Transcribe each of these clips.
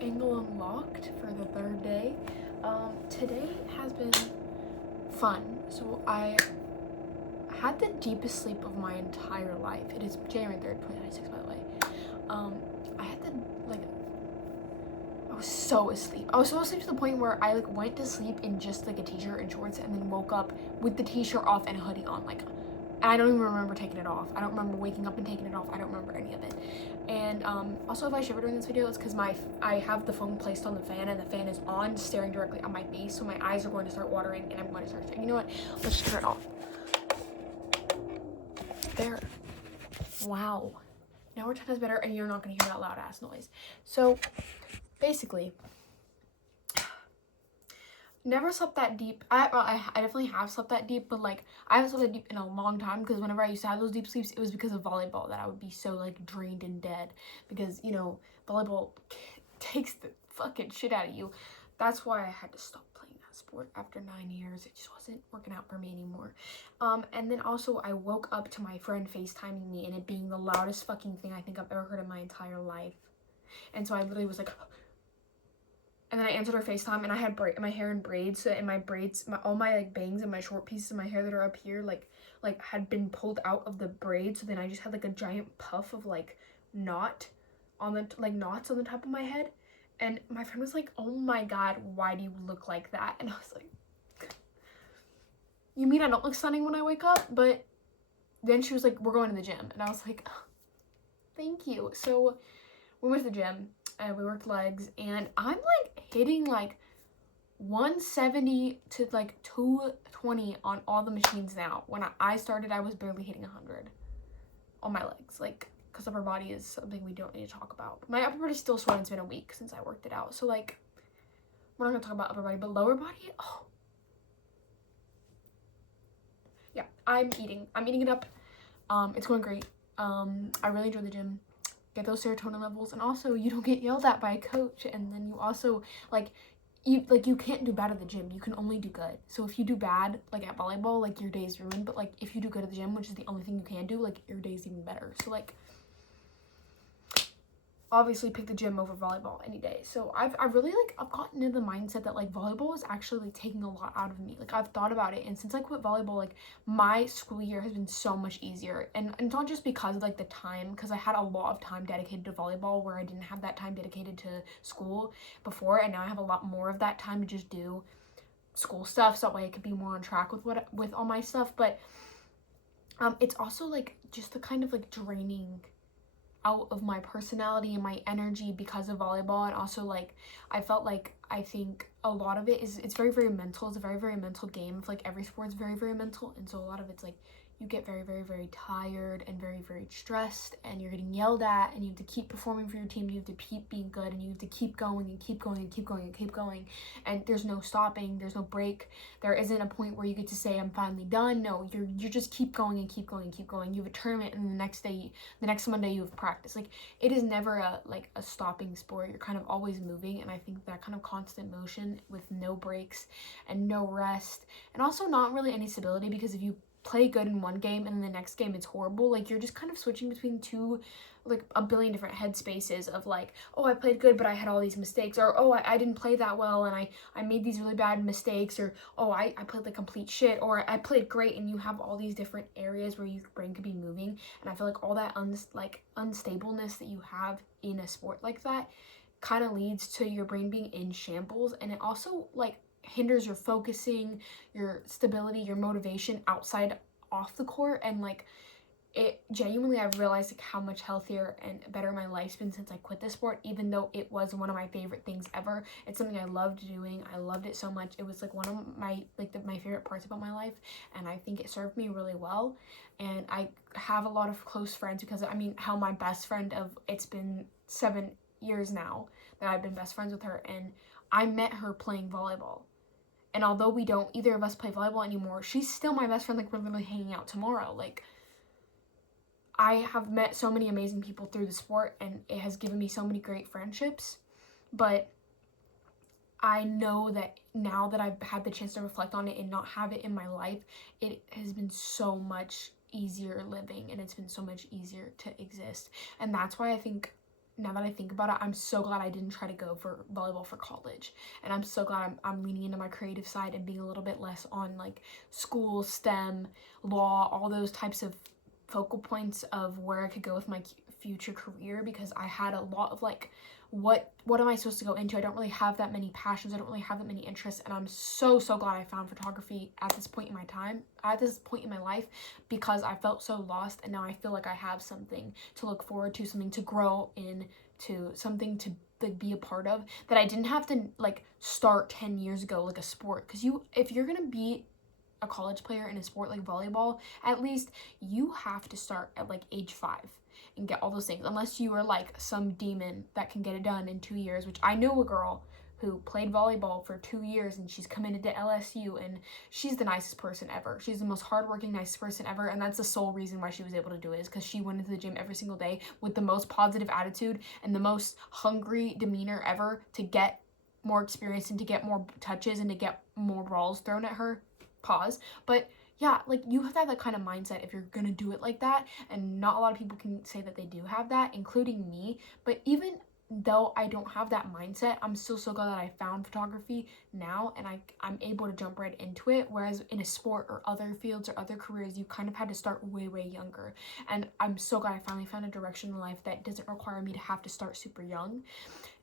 Angle unlocked for the third day. Today has been fun. So I had the deepest sleep of my entire life. It is January 3rd, 2026, by the way. I had the, like, I was so asleep. I was so asleep to the point where I, went to sleep in just, a t-shirt and shorts and then woke up with the t-shirt off and a hoodie on. And I don't even remember taking it off. I don't remember waking up and taking it off. I don't remember any of it. And also, if I shiver during this video, it's because I have the phone placed on the fan and the fan is on, staring directly at my face, so my eyes are going to start watering and I'm going to start saying, you know what? Let's just turn it off. There. Wow. Now we're 10 times better, and you're not going to hear that loud ass noise. So basically, never slept that deep. I definitely have slept that deep, but I haven't slept that deep in a long time, because whenever I used to have those deep sleeps, it was because of volleyball that I would be so drained and dead, because volleyball takes the fucking shit out of you. That's why I had to stop playing that sport after 9 years. It just wasn't working out for me anymore. And then also I woke up to my friend FaceTiming me and it being the loudest fucking thing I think I've ever heard in my entire life. And so I literally was like, and then I answered her FaceTime, and I had my hair in braids, so, and my braids, all my bangs and my short pieces of my hair that are up here, had been pulled out of the braid. So then I just had a giant puff of knot on the knots on the top of my head. And my friend was like, "Oh my god, why do you look like that?" And I was like, "You mean I don't look stunning when I wake up?" But then she was like, "We're going to the gym," and I was like, oh, "Thank you." So we went to the gym and we worked legs, and I'm hitting 170 to 220 on all the machines now. When I started, I was barely hitting 100 on my legs, because upper body is something we don't need to talk about. My upper body's still sore, and it's been a week since I worked it out, so we're not gonna talk about upper body, but lower body, oh yeah, I'm eating it up. It's going great. I really enjoy the gym. Get those serotonin levels, and also you don't get yelled at by a coach, and then you also you can't do bad at the gym. You can only do good. So if you do bad at volleyball, your day's ruined. But if you do good at the gym, which is the only thing you can do, your day's even better. So obviously pick the gym over volleyball any day. So I've really I've gotten into the mindset that volleyball is actually taking a lot out of me. I've thought about it, and since I quit volleyball, my school year has been so much easier. And it's not just because of the time, because I had a lot of time dedicated to volleyball where I didn't have that time dedicated to school before, and now I have a lot more of that time to just do school stuff, so that way I could be more on track with all my stuff. But it's also just the kind of draining out of my personality and my energy because of volleyball. And also I felt I think a lot of it is, it's very, very mental. It's a very, very mental game. Every sport is very, very mental, and so a lot of it's you get very, very, very tired and very, very stressed, and you're getting yelled at, and you have to keep performing for your team. You have to keep being good, and you have to keep going and keep going and keep going and keep going, and there's no stopping, there's no break. There isn't a point where you get to say, "I'm finally done." No, you just keep going and keep going and keep going. You have a tournament, and the next Monday you have practice. It is never a stopping sport. You're kind of always moving, and I think that kind of constant motion with no breaks and no rest, and also not really any stability, because if you play good in one game and in the next game it's horrible, you're just kind of switching between two, a billion different headspaces of oh, I played good but I had all these mistakes, or oh, I didn't play that well and I made these really bad mistakes, or oh, I played complete shit, or I played great, and you have all these different areas where your brain could be moving. And I feel all that unstableness that you have in a sport like that kind of leads to your brain being in shambles, and it also hinders your focusing, your stability, your motivation outside off the court. And it genuinely, I've realized how much healthier and better my life's been since I quit this sport, even though it was one of my favorite things ever. It's something I loved doing. I loved it so much. It was one of my my favorite parts about my life, and I think it served me really well. And I have a lot of close friends, because hell, my best friend it's been 7 years now that I've been best friends with her, and I met her playing volleyball. And although we don't either of us play volleyball anymore, she's still my best friend. We're literally hanging out tomorrow. I have met so many amazing people through the sport, and it has given me so many great friendships. But I know that now that I've had the chance to reflect on it and not have it in my life, it has been so much easier living, and it's been so much easier to exist. And that's why I think now that I think about it, I'm so glad I didn't try to go for volleyball for college. And I'm so glad I'm leaning into my creative side and being a little bit less on like school, STEM, law, all those types of focal points of where I could go with my future career, because I had a lot of like, what am I supposed to go into? I don't really have that many passions. I don't really have that many interests. And I'm so glad I found photography at this point in my life, because I felt so lost, and now I feel like I have something to look forward to, something to grow into, something to like be a part of, that I didn't have to like start 10 years ago, like a sport. Because if you're gonna be a college player in a sport like volleyball, at least you have to start at like age 5 and get all those things, unless you are like some demon that can get it done in 2 years, which I knew a girl who played volleyball for 2 years, and she's committed to LSU, and she's the nicest person ever. She's the most hardworking, nicest person ever, and that's the sole reason why she was able to do it, is because she went into the gym every single day with the most positive attitude and the most hungry demeanor ever to get more experience and to get more touches and to get more balls thrown at her. Pause. But yeah, like, you have to have that kind of mindset if you're gonna do it like that, and not a lot of people can say that they do have that, including me. But even though I don't have that mindset, I'm still so glad that I found photography now, and I'm able to jump right into it, whereas in a sport or other fields or other careers, you kind of had to start way younger. And I'm so glad I finally found a direction in life that doesn't require me to have to start super young,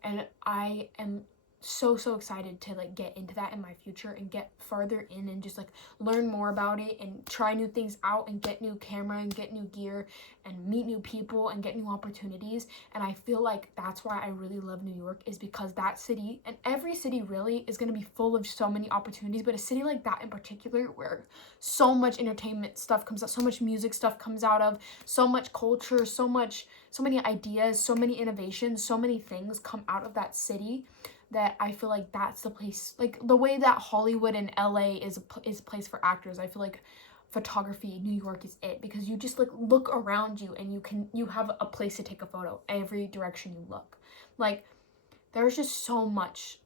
and I am so excited to like get into that in my future and get farther in and just like learn more about it and try new things out and get new camera and get new gear and meet new people and get new opportunities. And I feel like that's why I really love New York, is because that city, and every city really, is going to be full of so many opportunities, but a city like that in particular, where so much entertainment stuff comes out, so much music stuff comes out of, so much culture, so many ideas, so many innovations, so many things come out of that city, that I feel like that's the place, like the way that Hollywood and LA is a place for actors. I feel like photography, New York is it, because you just like look around you and you have a place to take a photo every direction you look. Like, there's just so much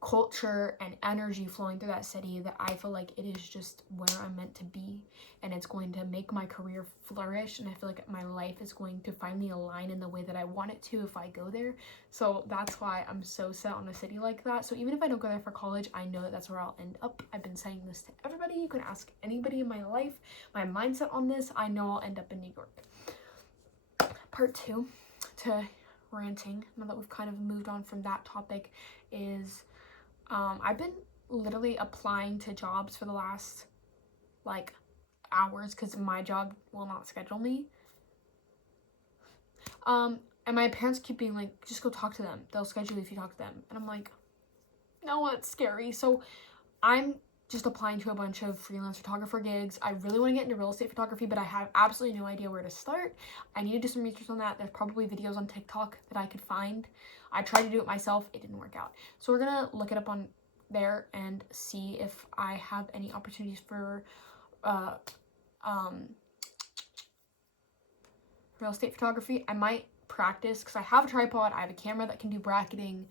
culture and energy flowing through that city, that I feel like it is just where I'm meant to be, and it's going to make my career flourish, and I feel like my life is going to finally align in the way that I want it to if I go there. So that's why I'm so set on a city like that. So even if I don't go there for college, I know that that's where I'll end up. I've been saying this to everybody. You can ask anybody in my life my mindset on this. I know I'll end up in New York. Part 2 to ranting, now that we've kind of moved on from that topic, is I've been literally applying to jobs for the last like hours, because my job will not schedule me. And my parents keep being like, just go talk to them. They'll schedule you if you talk to them. And I'm like, no, it's scary. So I'm just applying to a bunch of freelance photographer gigs. I really want to get into real estate photography, but I have absolutely no idea where to start. I need to do some research on that. There's probably videos on TikTok that I could find. I tried to do it myself. It didn't work out. So we're going to look it up on there and see if I have any opportunities for real estate photography. I might practice, because I have a tripod, I have a camera that can do bracketing,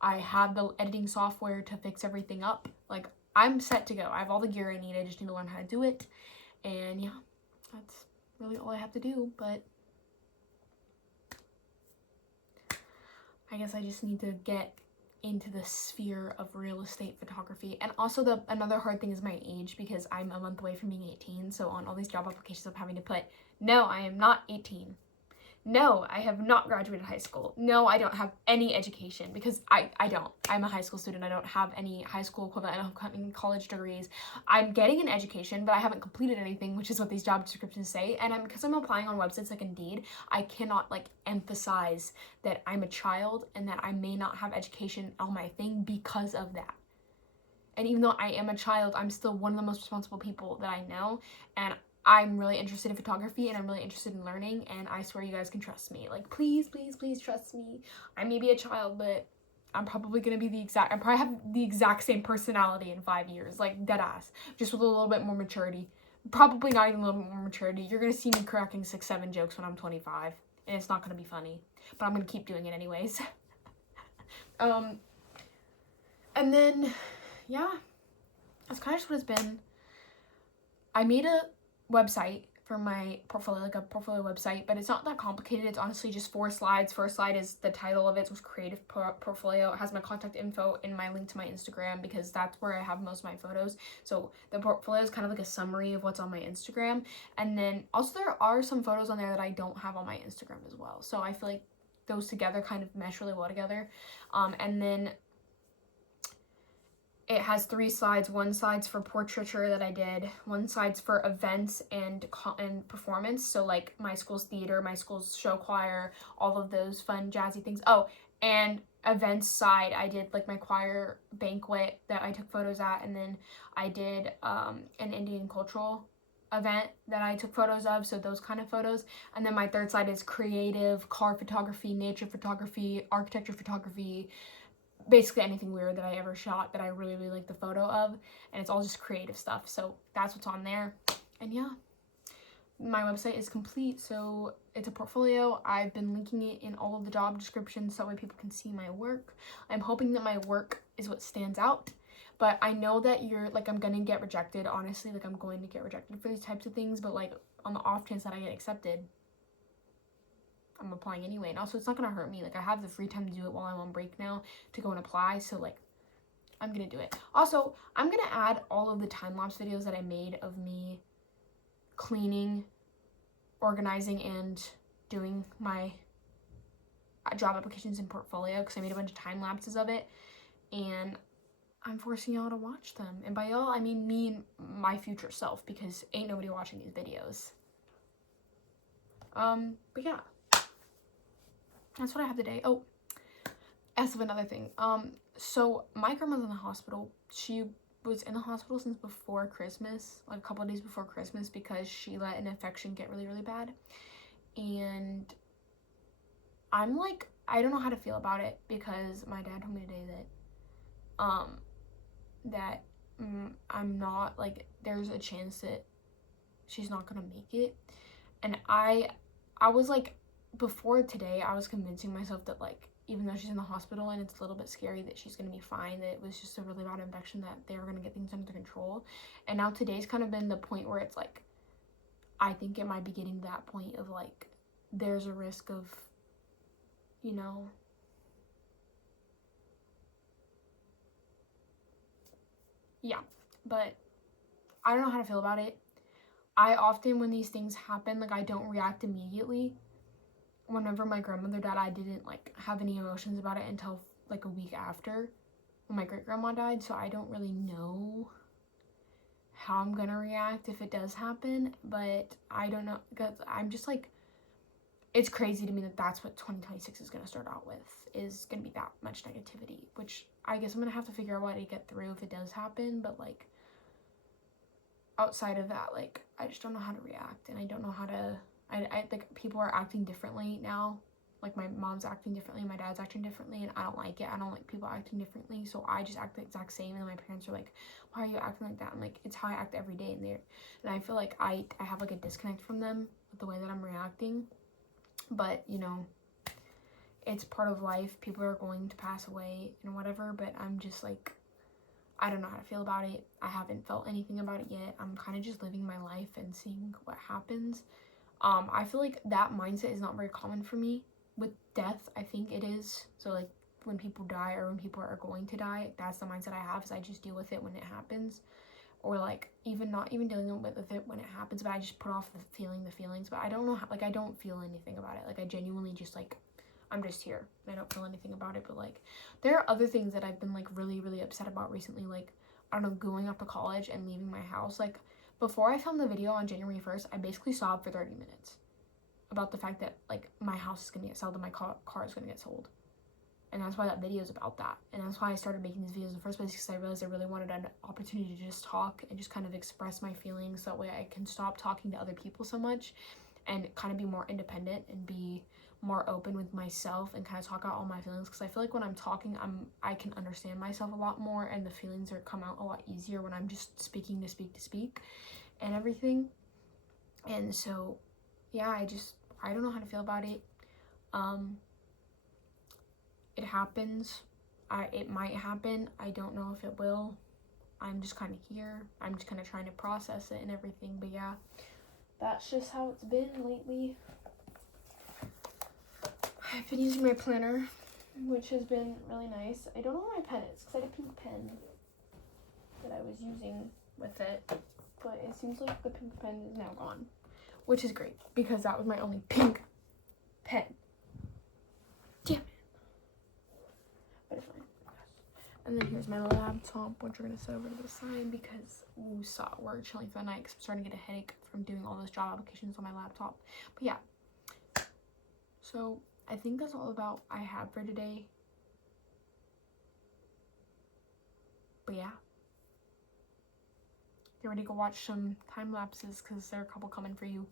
I have the editing software to fix everything up. Like, I'm set to go. I have all the gear I need. I just need to learn how to do it. And yeah, that's really all I have to do. But I guess I just need to get into the sphere of real estate photography. And also another hard thing is my age, because I'm a month away from being 18. So on all these job applications, I'm having to put, no, I am not 18. No, I have not graduated high school. No, I don't have any education, because I don't. I'm a high school student. I don't have any high school equivalent. I don't have any college degrees. I'm getting an education, but I haven't completed anything, which is what these job descriptions say. And because I'm applying on websites like Indeed, I cannot like emphasize that I'm a child and that I may not have education on my thing because of that. And even though I am a child, I'm still one of the most responsible people that I know. And I'm really interested in photography, and I'm really interested in learning, and I swear you guys can trust me. Like, please trust me. I may be a child, but I probably have the exact same personality in 5 years, like dead ass, just with a little bit more maturity. Probably not even a little bit more maturity. You're gonna see me cracking 6-7 jokes when I'm 25, and it's not gonna be funny, but I'm gonna keep doing it anyways. And then, yeah, that's kind of just what it's been. I made a website for my portfolio, like a portfolio website, but it's not that complicated. It's honestly just 4 slides. First slide is the title of it, was creative portfolio. It has my contact info and my link to my Instagram, because that's where I have most of my photos. So the portfolio is kind of like a summary of what's on my Instagram. And then also there are some photos on there that I don't have on my Instagram as well. So I feel like those together kind of mesh really well together. And then it has 3 slides. 1 side's for portraiture that I did. 1 side's for events and performance. So like my school's theater, my school's show choir, all of those fun jazzy things. Oh, and events side, I did like my choir banquet that I took photos at, and then I did an Indian cultural event that I took photos of, so those kind of photos. And then my third side is creative, car photography, nature photography, architecture photography, basically anything weird that I ever shot that I really, really like the photo of. And it's all just creative stuff, so that's what's on there. And yeah, my website is complete, so it's a portfolio. I've been linking it in all of the job descriptions so that way people can see my work. I'm hoping that my work is what stands out, but I know that I'm gonna get rejected, honestly. Like, I'm going to get rejected for these types of things, but like on the off chance that I get accepted, I'm applying anyway. And also, it's not gonna hurt me. Like, I have the free time to do it while I'm on break now to go and apply, so like I'm gonna do it. Also, I'm gonna add all of the time-lapse videos that I made of me cleaning, organizing, and doing my job applications and portfolio, because I made a bunch of time lapses of it, and I'm forcing y'all to watch them. And by y'all, I mean me and my future self, because ain't nobody watching these videos. But yeah, that's what I have today. Oh, as of another thing, so my grandma's in the hospital. She was in the hospital since before Christmas, like a couple of days before Christmas, because she let an infection get really, really bad. And I'm like, I don't know how to feel about it, because my dad told me today that I'm not, like, there's a chance that she's not gonna make it. And I was like, before today, I was convincing myself that, like, even though she's in the hospital and it's a little bit scary that she's gonna be fine, that it was just a really bad infection, that they were gonna get things under control. And now today's kind of been the point where it's like, I think it might be getting to that point of like, there's a risk of, you know, yeah. But I don't know how to feel about it. I often, when these things happen, like, I don't react immediately. Whenever my grandmother died, I didn't like have any emotions about it until like a week after, when my great-grandma died. So I don't really know how I'm gonna react if it does happen, but I don't know, because I'm just like, it's crazy to me that that's what 2026 is gonna start out with, is gonna be that much negativity, which I guess I'm gonna have to figure out a way to get through if it does happen. But like, outside of that, like, I just don't know how to react, and I don't know how to, I think people are acting differently now. Like, my mom's acting differently, my dad's acting differently, and I don't like it. I don't like people acting differently, so I just act the exact same. And my parents are like, why are you acting like that? I'm like, it's how I act every day. And I feel like I have like a disconnect from them with the way that I'm reacting. But, you know, it's part of life. People are going to pass away and whatever, but I'm just like, I don't know how to feel about it. I haven't felt anything about it yet. I'm kind of just living my life and seeing what happens. I feel like that mindset is not very common for me with death. I think it is. So like, when people die or when people are going to die, that's the mindset I have, is I just deal with it when it happens. Or like, even not even dealing with it when it happens, but I just put off the feelings. But I don't know how, like, I don't feel anything about it. Like, I genuinely just like, I'm just here. I don't feel anything about it. But like, there are other things that I've been like really, really upset about recently. Like, I don't know, going up to college and leaving my house. Like, before I filmed the video on January 1st, I basically sobbed for 30 minutes about the fact that like, my house is gonna get sold and my car is gonna get sold. And that's why that video is about that. And that's why I started making these videos in the first place, because I realized I really wanted an opportunity to just talk and just kind of express my feelings. That way I can stop talking to other people so much and kind of be more independent and be more open with myself and kind of talk out all my feelings. Because I feel like when I'm talking, I can understand myself a lot more, and the feelings come out a lot easier when I'm just speaking to speak and everything. And so yeah, I don't know how to feel about it. It happens. It might happen. I don't know if it will. I'm just kind of here. I'm just kind of trying to process it and everything. But yeah, that's just how it's been lately. I've been using my planner, which has been really nice. I don't know where my pen is, because I had a pink pen that I was using with it, but it seems like the pink pen is now gone, which is great, because that was my only pink pen. Damn it. But it's fine. And then here's my laptop, which we're gonna set over to the side because we're chilling for the night because I'm starting to get a headache from doing all those job applications on my laptop. But yeah, so I think that's all about I have for today. But yeah, get ready to go watch some time lapses because there are a couple coming for you.